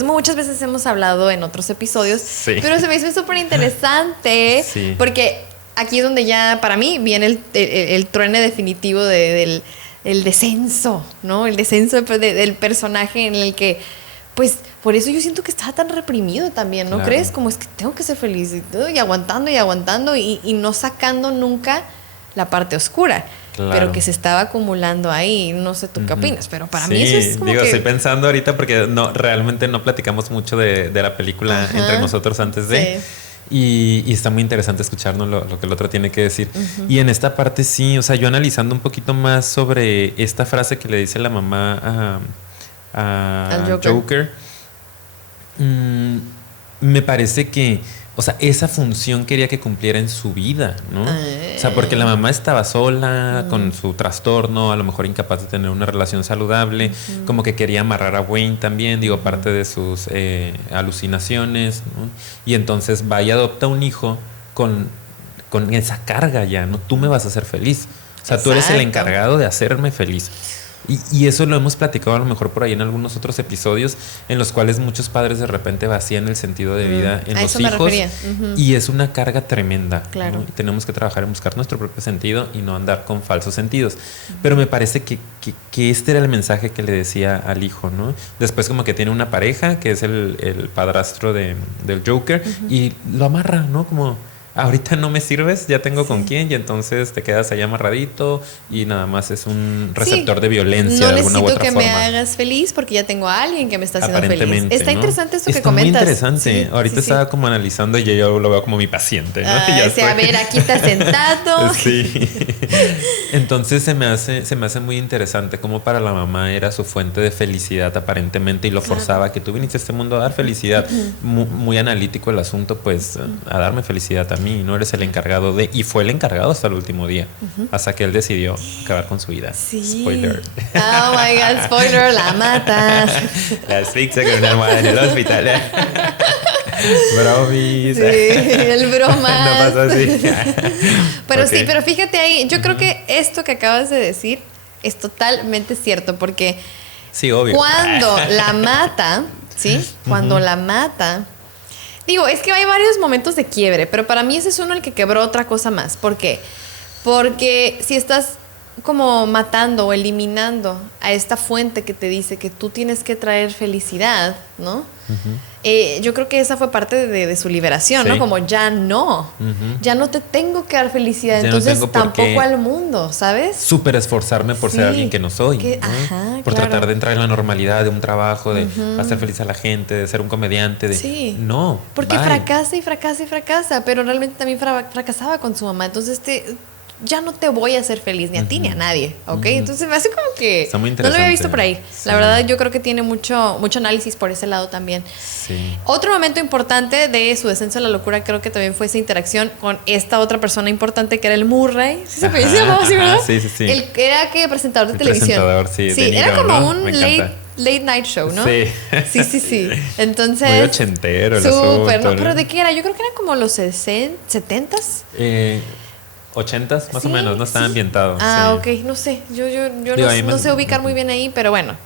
muchas veces hemos hablado en otros episodios, pero se me hizo súper interesante, porque aquí es donde ya, para mí, viene el truene definitivo del descenso, ¿no? El descenso del personaje en el que, pues, por eso yo siento que estaba tan reprimido también, ¿no crees? Como es que tengo que ser feliz y aguantando y no sacando nunca la parte oscura, pero que se estaba acumulando ahí. No sé tú qué opinas, pero para mí eso es como estoy pensando ahorita porque realmente no platicamos mucho de la película entre nosotros antes de... Y está muy interesante escucharnos lo que el otro tiene que decir. Y en esta parte sí, o sea, yo analizando un poquito más sobre esta frase que le dice la mamá a Joker, me parece que, o sea, esa función quería que cumpliera en su vida, ¿no? O sea, porque la mamá estaba sola, con su trastorno, a lo mejor incapaz de tener una relación saludable, como que quería amarrar a Wayne también, digo, parte de sus alucinaciones, ¿no? Y entonces va y adopta un hijo con esa carga ya, ¿no? Tú me vas a hacer feliz. O sea, tú eres el encargado de hacerme feliz. Y eso lo hemos platicado a lo mejor por ahí en algunos otros episodios en los cuales muchos padres de repente vacían el sentido de vida en los hijos. Y es una carga tremenda. Claro. ¿no? Y tenemos que trabajar en buscar nuestro propio sentido y no andar con falsos sentidos. Pero me parece que este era el mensaje que le decía al hijo, ¿no? Después como que tiene una pareja que es el padrastro del Joker y lo amarra, ¿no? Como... ahorita no me sirves, ya tengo con quién, y entonces te quedas ahí amarradito y nada más es un receptor de violencia de alguna u otra forma. No necesito que me hagas feliz porque ya tengo a alguien que me está haciendo feliz. Está interesante esto que está comentas. Muy interesante. Ahorita estaba como analizando y yo lo veo como mi paciente, ¿no? A ver, aquí está sentado. Sí. Entonces se me hace muy interesante cómo para la mamá era su fuente de felicidad aparentemente y lo forzaba que tú viniste a este mundo a dar felicidad. Muy analítico el asunto, pues a darme felicidad también. No eres el encargado de... Y fue el encargado hasta el último día. Hasta que él decidió acabar con su vida. Spoiler. Oh my God, spoiler, la mata. La asfixia con una almohada en el hospital. Bromis. Sí, el bromas. No pasa así. Pero sí, pero fíjate ahí, yo creo que esto que acabas de decir es totalmente cierto, porque sí, obvio. Cuando la mata, ¿sí? Cuando la mata... Digo, es que hay varios momentos de quiebre, pero para mí ese es uno el que quebró otra cosa más. ¿Por qué? Porque si estás como matando o eliminando a esta fuente que te dice que tú tienes que traer felicidad, ¿no? Yo creo que esa fue parte de su liberación, ¿no? Como ya no te tengo que dar felicidad, ya entonces no tampoco al mundo, ¿sabes? Súper esforzarme por ser alguien que no soy, ¿no? Ajá, por tratar de entrar en la normalidad de un trabajo, de hacer feliz a la gente, de ser un comediante, de... No, porque fracasa, pero realmente también fracasaba con su mamá, entonces ya no te voy a hacer feliz ni a ti ni a nadie, ¿ok? Entonces me hace como que no lo había visto por ahí. Sí. La verdad yo creo que tiene mucho análisis por ese lado también. Sí. Otro momento importante de su descenso a la locura creo que también fue esa interacción con esta otra persona importante que era el Murray. ¿Sí se llamaba así, verdad? Sí. El era que presentador de televisión. Presentador, sí. Era como ¿no? un late night show, ¿no? Sí. Entonces... muy ochentero el súper, ¿no? ¿Pero de qué era? Yo creo que eran como los 70s. 80s más o menos, no estaba ambientado. Ok, no sé, yo no sé ubicar muy bien ahí, pero bueno,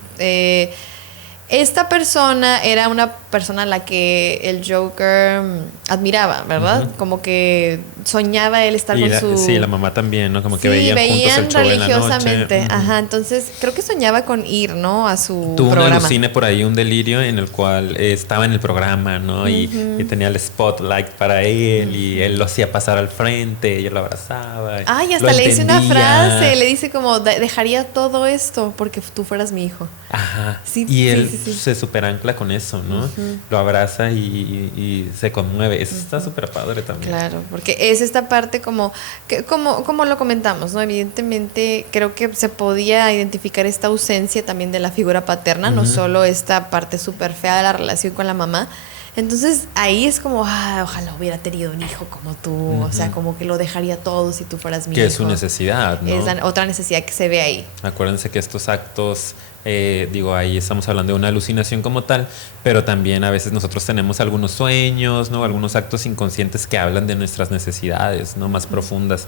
esta persona era una persona a la que el Joker admiraba, ¿verdad? Uh-huh. Como que soñaba él estar con su... Sí, la mamá también, ¿no? Como que veían juntos el show religiosamente. En la noche. Ajá, entonces creo que soñaba con ir, ¿no? A su Tuvo programa. un alucine por ahí, un delirio en el cual estaba en el programa, ¿no? Uh-huh. Y tenía el spotlight para él, y él lo hacía pasar al frente, ella lo abrazaba. Y hasta le dice una frase, le dice como, dejaría todo esto porque tú fueras mi hijo. Ajá. Sí, y él se superancla con eso, ¿no? Uh-huh. Lo abraza y se conmueve. Eso está súper padre también. Claro, porque es esta parte como lo comentamos, ¿no? Evidentemente creo que se podía identificar esta ausencia también de la figura paterna, uh-huh. no solo esta parte súper fea de la relación con la mamá. Entonces ahí es como, ojalá hubiera tenido un hijo como tú, uh-huh. o sea, como que lo dejaría todo si tú fueras mi hijo. Que es su necesidad, ¿no? Es la otra necesidad que se ve ahí. Acuérdense que estos actos, ahí estamos hablando de una alucinación como tal, pero también a veces nosotros tenemos algunos sueños, ¿no? Algunos actos inconscientes que hablan de nuestras necesidades, ¿no? Más uh-huh. profundas.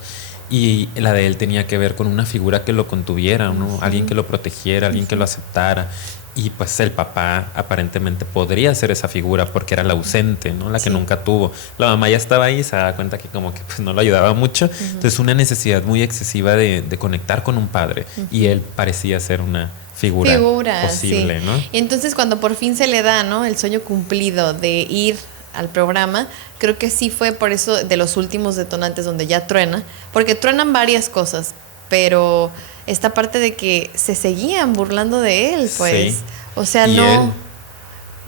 Y la de él tenía que ver con una figura que lo contuviera, ¿no? Uh-huh. Alguien que lo protegiera, alguien uh-huh. que lo aceptara. Y pues el papá aparentemente podría ser esa figura porque era la ausente, ¿no? La que nunca tuvo. La mamá ya estaba ahí y se daba cuenta que como que pues no lo ayudaba mucho. Uh-huh. Entonces una necesidad muy excesiva de conectar con un padre. Uh-huh. Y él parecía ser una figura posible, ¿no? Y entonces cuando por fin se le da, ¿no? El sueño cumplido de ir al programa, creo que sí fue por eso de los últimos detonantes donde ya truena. Porque truenan varias cosas, pero... esta parte de que se seguían burlando de él, pues. Sí. O sea, ¿y no... Él?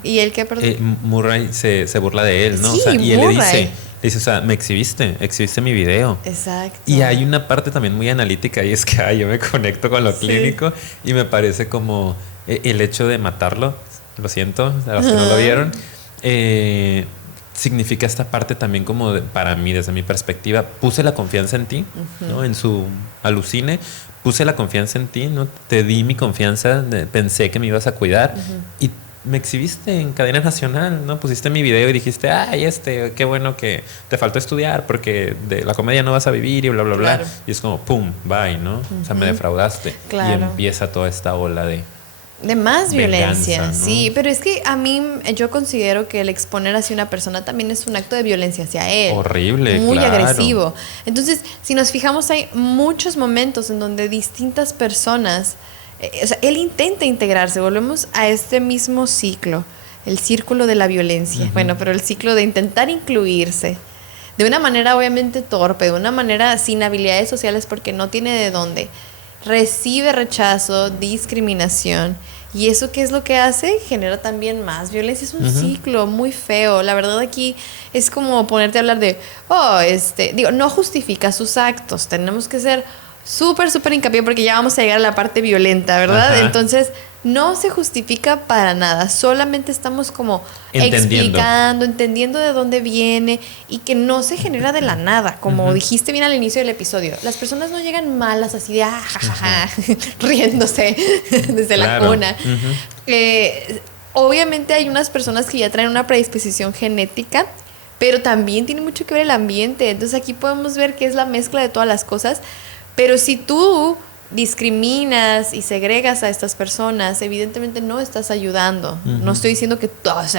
¿Y él qué? Perdón. Murray se burla de él, ¿no? Sí, o sea, y él Murray. le dice, o sea, me exhibiste mi video. Exacto. Y hay una parte también muy analítica y es que yo me conecto con lo clínico y me parece como el hecho de matarlo, lo siento, a los que no lo vieron, significa esta parte también como para mí, desde mi perspectiva, puse la confianza en ti, uh-huh. ¿no? En su alucine, puse la confianza en ti, ¿no? Te di mi confianza, pensé que me ibas a cuidar uh-huh. y me exhibiste en cadena nacional, ¿no? Pusiste mi video y dijiste, qué bueno que te faltó estudiar porque de la comedia no vas a vivir y bla, bla, bla. Claro. Y es como, pum, bye, ¿no? Uh-huh. O sea, me defraudaste. Claro. Y empieza toda esta ola de más violencia, venganza, ¿no? Sí, pero es que a mí, yo considero que el exponer hacia una persona también es un acto de violencia hacia él. Horrible, muy claro. agresivo. Entonces, si nos fijamos, hay muchos momentos en donde distintas personas, o sea, él intenta integrarse, volvemos a este mismo ciclo, el círculo de la violencia, uh-huh. Bueno, pero el ciclo de intentar incluirse, de una manera obviamente torpe, de una manera sin habilidades sociales porque no tiene de dónde. Recibe rechazo, discriminación. ¿Y eso qué es lo que hace? Genera también más violencia. Es un uh-huh. ciclo muy feo. La verdad aquí es como ponerte a hablar de... no justifica sus actos. Tenemos que ser súper, súper hincapié porque ya vamos a llegar a la parte violenta, ¿verdad? Ajá. Entonces, no se justifica para nada. Solamente estamos como explicando, entendiendo de dónde viene y que no se genera de la nada. Como uh-huh. dijiste bien al inicio del episodio, las personas no llegan malas así de uh-huh. riéndose desde claro. la cuna. Uh-huh. Obviamente hay unas personas que ya traen una predisposición genética, pero también tiene mucho que ver el ambiente. Entonces aquí podemos ver que es la mezcla de todas las cosas. Pero si tú discriminas y segregas a estas personas, evidentemente no estás ayudando. Uh-huh. No estoy diciendo que todos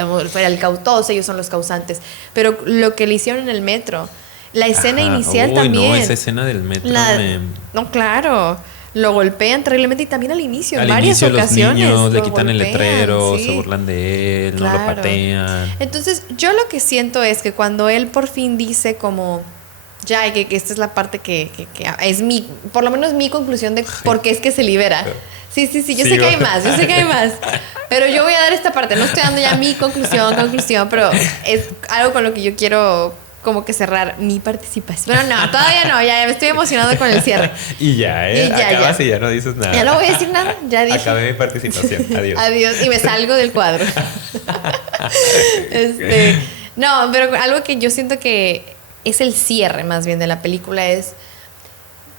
ellos son los causantes, pero lo que le hicieron en el metro, la escena inicial también. No, esa escena del metro No, claro. Lo golpean terriblemente y también al inicio, en varias Los ocasiones. niños le quitan el letrero, sí. Se burlan de él, claro. No lo patean. Entonces, yo lo que siento es que cuando él por fin dice como... ya, que esta es la parte que es por lo menos mi conclusión de por qué es que se libera. Sí, yo sé que hay más, pero yo voy a dar esta parte, no estoy dando ya mi conclusión, pero es algo con lo que yo quiero como que cerrar mi participación. Bueno, no, todavía no, ya me estoy emocionando con el cierre. Y ya, acabas y ya no dices nada. Ya no voy a decir nada, ya dije. Acabé mi participación, adiós, y me salgo del cuadro. No, pero algo que yo siento que es el cierre más bien de la película es...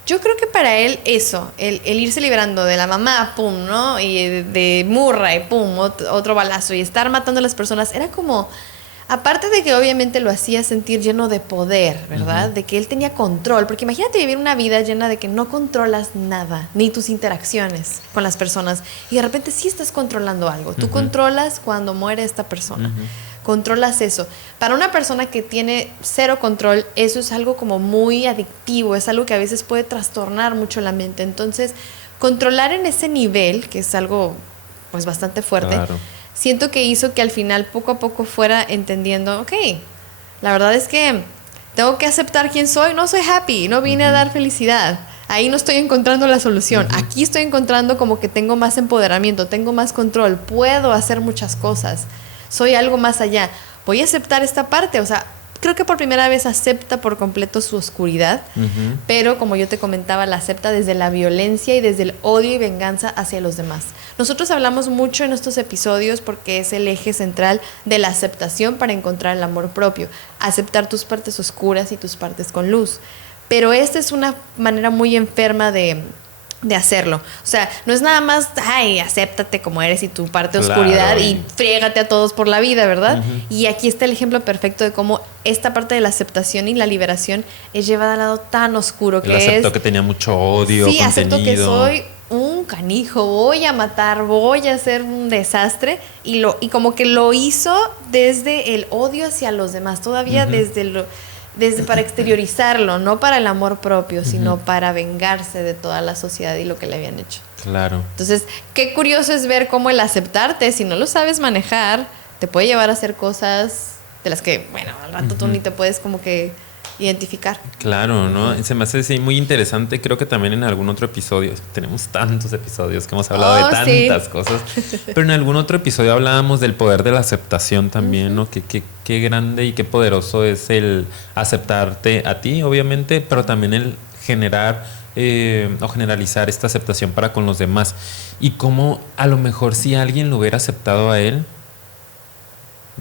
Yo creo que para él eso, el irse liberando de la mamá, pum, ¿no? Y de Murray, pum, otro balazo y estar matando a las personas, era como aparte de que obviamente lo hacía sentir lleno de poder, ¿verdad? De que él tenía control, porque imagínate vivir una vida llena de que no controlas nada, ni tus interacciones con las personas, y de repente sí estás controlando algo. Tú controlas cuando muere esta persona. Controlas eso. Para una persona que tiene cero control, eso es algo como muy adictivo, es algo que a veces puede trastornar mucho la mente. Entonces, controlar en ese nivel, que es algo pues bastante fuerte, claro, siento que hizo que al final poco a poco fuera entendiendo, ok, la verdad es que tengo que aceptar quién soy, no soy happy, no vine a dar felicidad. Ahí no estoy encontrando la solución. Aquí estoy encontrando como que tengo más empoderamiento, tengo más control, puedo hacer muchas cosas. Soy algo más allá. Voy a aceptar esta parte. O sea, creo que por primera vez acepta por completo su oscuridad, pero como yo te comentaba, la acepta desde la violencia y desde el odio y venganza hacia los demás. Nosotros hablamos mucho en estos episodios porque es el eje central de la aceptación para encontrar el amor propio. Aceptar tus partes oscuras y tus partes con luz. Pero esta es una manera muy enferma de hacerlo. O sea, no es nada más, ay, acéptate como eres y tu parte de oscuridad y friégate a todos por la vida, ¿verdad? Y aquí está el ejemplo perfecto de cómo esta parte de la aceptación y la liberación es llevada al lado tan oscuro que es. Él aceptó que tenía mucho odio, sí, aceptó que soy un canijo, voy a matar, voy a hacer un desastre y como que lo hizo desde el odio hacia los demás, todavía desde para exteriorizarlo, no para el amor propio, sino para vengarse de toda la sociedad y lo que le habían hecho. Claro. Entonces, qué curioso es ver cómo el aceptarte, si no lo sabes manejar, te puede llevar a hacer cosas de las que, bueno, al rato tú ni te puedes como que identificar. Claro, ¿no? Se me hace muy interesante. Creo que también en algún otro episodio, tenemos tantos episodios que hemos hablado de tantas cosas, pero en algún otro episodio hablábamos del poder de la aceptación también, ¿no? Qué grande y qué poderoso es el aceptarte a ti, obviamente, pero también el generar o generalizar esta aceptación para con los demás. Y cómo a lo mejor si alguien lo hubiera aceptado a él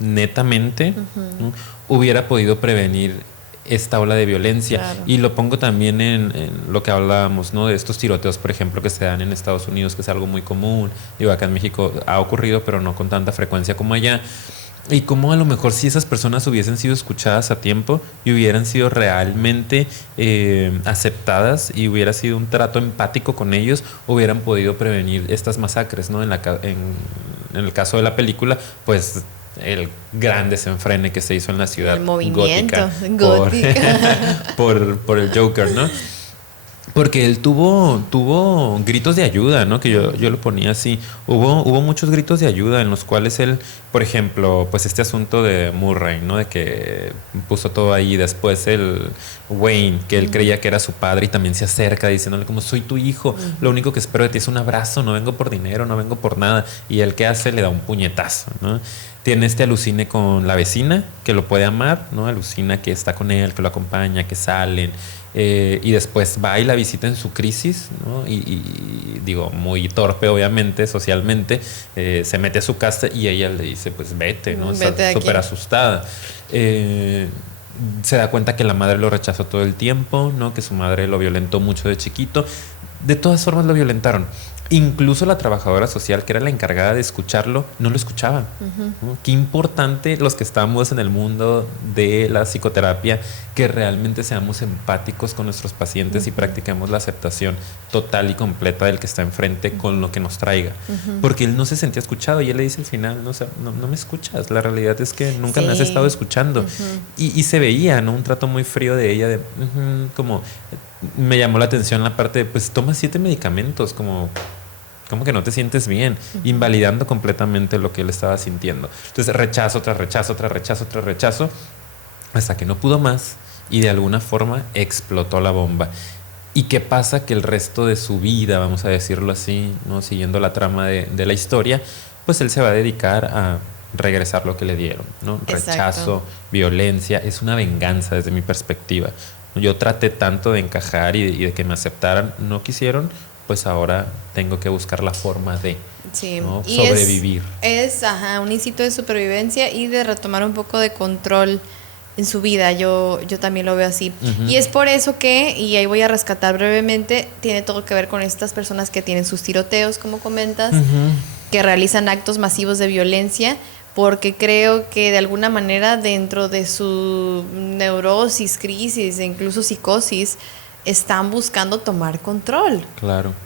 netamente, ¿no? Hubiera podido prevenir esta ola de violencia. Claro. Y lo pongo también en lo que hablábamos, ¿no? De estos tiroteos, por ejemplo, que se dan en Estados Unidos, que es algo muy común. Digo, acá en México ha ocurrido, pero no con tanta frecuencia como allá. Y cómo a lo mejor si esas personas hubiesen sido escuchadas a tiempo y hubieran sido realmente aceptadas y hubiera sido un trato empático con ellos, hubieran podido prevenir estas masacres, ¿no? En el caso de la película, pues el gran desenfrene que se hizo en la ciudad. El movimiento gótica. Por el Joker, ¿no? Porque él tuvo gritos de ayuda, ¿no? Que yo lo ponía así. Hubo muchos gritos de ayuda en los cuales él, por ejemplo, pues este asunto de Murray, ¿no? De que puso todo ahí. Después el Wayne, que él creía que era su padre y también se acerca diciéndole como soy tu hijo. Lo único que espero de ti es un abrazo. No vengo por dinero, no vengo por nada. Y él, ¿qué hace? Le da un puñetazo, ¿no? Tiene alucine con la vecina, que lo puede amar, ¿no? Alucina que está con él, que lo acompaña, que salen. Y después va y la visita en su crisis, ¿no? Y digo, muy torpe obviamente, socialmente, se mete a su casa y ella le dice, pues vete, ¿no? Está súper asustada. Se da cuenta que la madre lo rechazó todo el tiempo, ¿no? Que su madre lo violentó mucho de chiquito. De todas formas lo violentaron. Incluso la trabajadora social, que era la encargada de escucharlo, no lo escuchaba. ¿No? Qué importante los que estamos en el mundo de la psicoterapia, que realmente seamos empáticos con nuestros pacientes y practiquemos la aceptación total y completa del que está enfrente con lo que nos traiga. Porque él no se sentía escuchado y él le dice al final, no me escuchas, la realidad es que nunca me has estado escuchando. Y se veía, ¿no? Un trato muy frío de ella, como... Me llamó la atención la parte de, pues toma 7 medicamentos, como que no te sientes bien, invalidando completamente lo que él estaba sintiendo. Entonces rechazo, tras rechazo, tras rechazo, tras rechazo, hasta que no pudo más y de alguna forma explotó la bomba. ¿Y qué pasa? Que el resto de su vida, vamos a decirlo así, ¿no? Siguiendo la trama de la historia, pues él se va a dedicar a regresar lo que le dieron, ¿no? Rechazo, violencia, es una venganza desde mi perspectiva. Yo traté tanto de encajar y de que me aceptaran, no quisieron, pues ahora tengo que buscar la forma de ¿no? sobrevivir. Es un instinto de supervivencia y de retomar un poco de control en su vida. Yo también lo veo así. Y es por eso que, y ahí voy a rescatar brevemente, tiene todo que ver con estas personas que tienen sus tiroteos, como comentas, que realizan actos masivos de violencia, porque creo que de alguna manera dentro de su neurosis, crisis e incluso psicosis, están buscando tomar control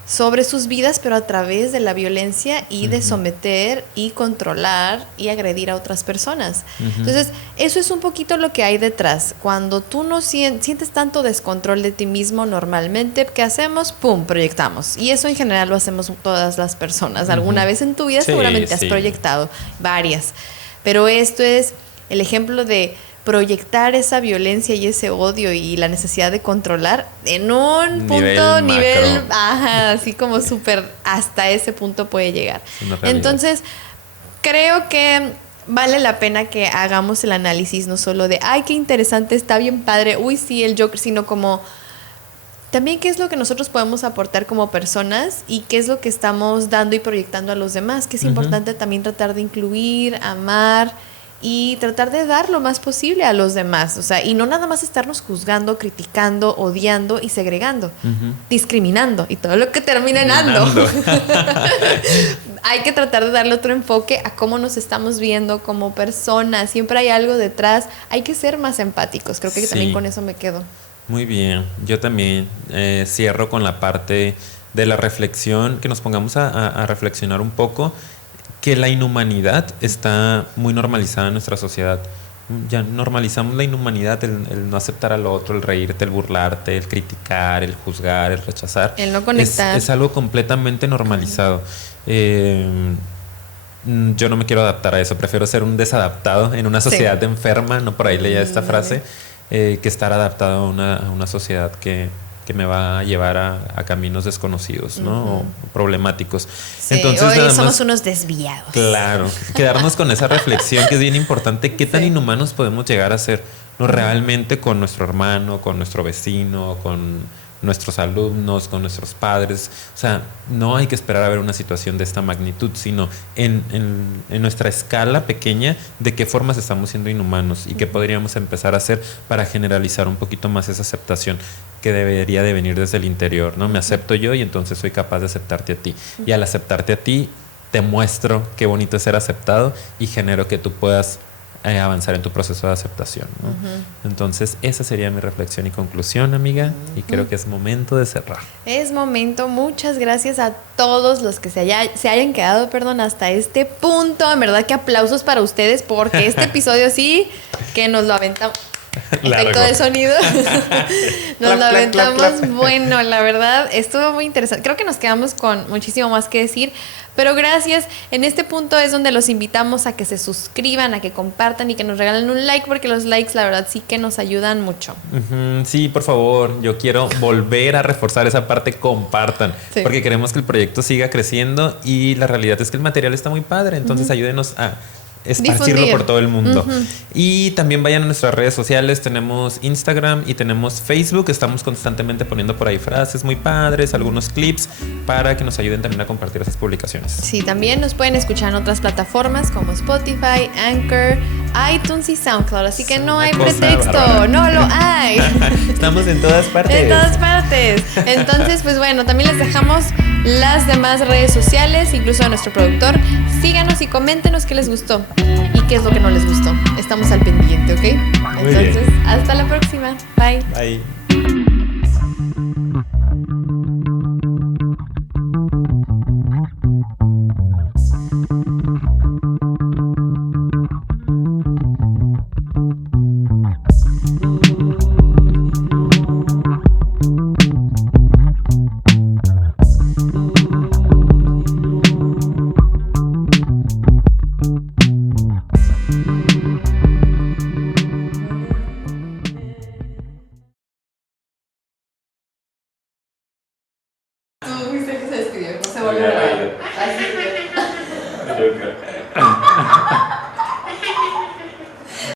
sobre sus vidas, pero a través de la violencia y de someter y controlar y agredir a otras personas. Entonces, eso es un poquito lo que hay detrás. Cuando tú no sientes tanto descontrol de ti mismo normalmente, ¿qué hacemos? ¡Pum! Proyectamos. Y eso en general lo hacemos todas las personas. Alguna vez en tu vida seguramente has proyectado varias. Pero esto es el ejemplo de proyectar esa violencia y ese odio y la necesidad de controlar en un nivel así como súper, hasta ese punto puede llegar. Entonces, creo que vale la pena que hagamos el análisis, no solo de, ay, qué interesante, está bien padre, uy, sí, el Joker, sino como también qué es lo que nosotros podemos aportar como personas y qué es lo que estamos dando y proyectando a los demás, que es importante también tratar de incluir, amar y tratar de dar lo más posible a los demás, o sea, y no nada más estarnos juzgando, criticando, odiando y segregando, discriminando y todo lo que termina en ando. Hay que tratar de darle otro enfoque a cómo nos estamos viendo como personas, siempre hay algo detrás, hay que ser más empáticos, creo que también con eso me quedo. Muy bien, yo también cierro con la parte de la reflexión, que nos pongamos a reflexionar un poco, que la inhumanidad está muy normalizada en nuestra sociedad. Ya normalizamos la inhumanidad, el no aceptar al otro, el reírte, el burlarte, el criticar, el juzgar, el rechazar. El no conectar. Es algo completamente normalizado. Yo no me quiero adaptar a eso, prefiero ser un desadaptado en una sociedad enferma, no por ahí leía esta frase, que estar adaptado a una sociedad que me va a llevar a caminos desconocidos, ¿no? O problemáticos. Sí, entonces, hoy somos unos desviados. Claro, quedarnos con esa reflexión que es bien importante. ¿Qué tan inhumanos podemos llegar a ser? ¿No? Realmente con nuestro hermano, con nuestro vecino, con nuestros alumnos, con nuestros padres. O sea, no hay que esperar a ver una situación de esta magnitud, sino en nuestra escala pequeña, de qué formas estamos siendo inhumanos y qué podríamos empezar a hacer para generalizar un poquito más esa aceptación que debería de venir desde el interior, ¿no? Me acepto yo y entonces soy capaz de aceptarte a ti. Y al aceptarte a ti, te muestro qué bonito es ser aceptado y genero que tú puedas avanzar en tu proceso de aceptación, ¿no? Entonces esa sería mi reflexión y conclusión, amiga, y creo que es momento de cerrar. Es momento. Muchas gracias a todos los que se hayan quedado, hasta este punto. En verdad que aplausos para ustedes, porque este episodio sí que nos lo aventamos. Efecto de sonido. Nos lo aventamos. Bueno, la verdad estuvo muy interesante. Creo que nos quedamos con muchísimo más que decir, pero gracias. En este punto es donde los invitamos a que se suscriban, a que compartan y que nos regalen un like, porque los likes la verdad sí que nos ayudan mucho. Sí, por favor, yo quiero volver a reforzar esa parte, compartan, porque queremos que el proyecto siga creciendo y la realidad es que el material está muy padre, entonces ayúdenos a esparcirlo por todo el mundo. Y también vayan a nuestras redes sociales. Tenemos Instagram y tenemos Facebook. Estamos constantemente poniendo por ahí frases muy padres, algunos clips, para que nos ayuden también a compartir esas publicaciones. Sí, también nos pueden escuchar en otras plataformas como Spotify, Anchor, iTunes y SoundCloud. Así que no hay pretexto, no lo hay. Estamos en todas partes. En todas partes. Entonces, pues bueno, también les dejamos las demás redes sociales, incluso a nuestro productor. Síganos y coméntenos qué les gustó y qué es lo que no les gustó. Estamos al pendiente, ¿ok? Entonces, hasta la próxima. Bye. Bye. Tú fuiste el que se despidió, no se volvió a grabar. Así que...